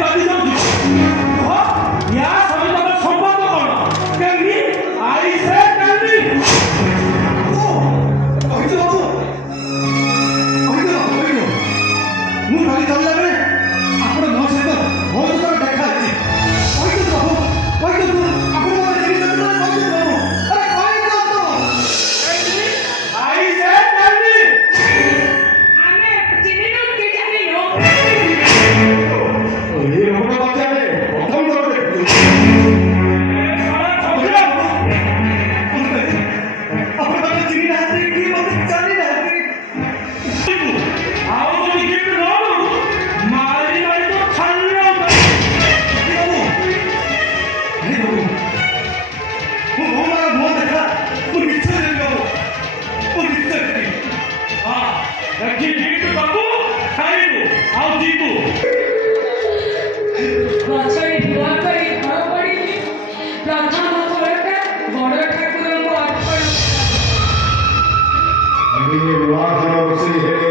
ବାଜି ଯାଉଛି କୁହ ୟା ସହିତ ତମ ସମ୍ପର୍କ କଣ କେମିତି ଆଇ ସେ କେମିତି କହିଛ ବାବୁ ମୁଁ କାଲି ଚାଲିଲା ବେଳେ ଆପଣ ମୋ ସହିତ ବହୁତ ଥର ଦେଖା ହେଇଛି କହିଛ ବାବୁ ଆପଣ ମୋତେ ଚିହ୍ନିଛନ୍ତି ନା କହିଛ ବାବୁ ଆରେ କହିଛ ଆଇ ସେ କେମିତି ଆମେ ଚିହ୍ନିନୁ କି ଜାଣିନୁ এই রকম বাচ্চাকে প্রথম বার দেখছি আপনারা চিনি না কি বলতে জানি না ଆଉ ଯଦି କେମିତି ରହୁ ମାରି ମାରି ତ ଛାଡ଼ିଲ এই বাবু ମୁଁ ମୋର ମୁହ ଦେଖା ମୁଁ ନିଶ୍ଚୟ ଦେବି ବାବୁ ମୁଁ ନିଶ୍ଚୟ ଦେବି ହଁ ଏଠି ଠିକ୍ ଦବୁ ଖାଇବୁ ଆଉ ଯିବୁ ଗଛରେ ଧୂଆ କରି ଘର ପଡ଼ିଲି ପ୍ରଥମ ଫଳଟା ବଡ଼ ଠାକୁରଙ୍କୁ ଅର୍ପଣ আমি নয়া ঘর বসে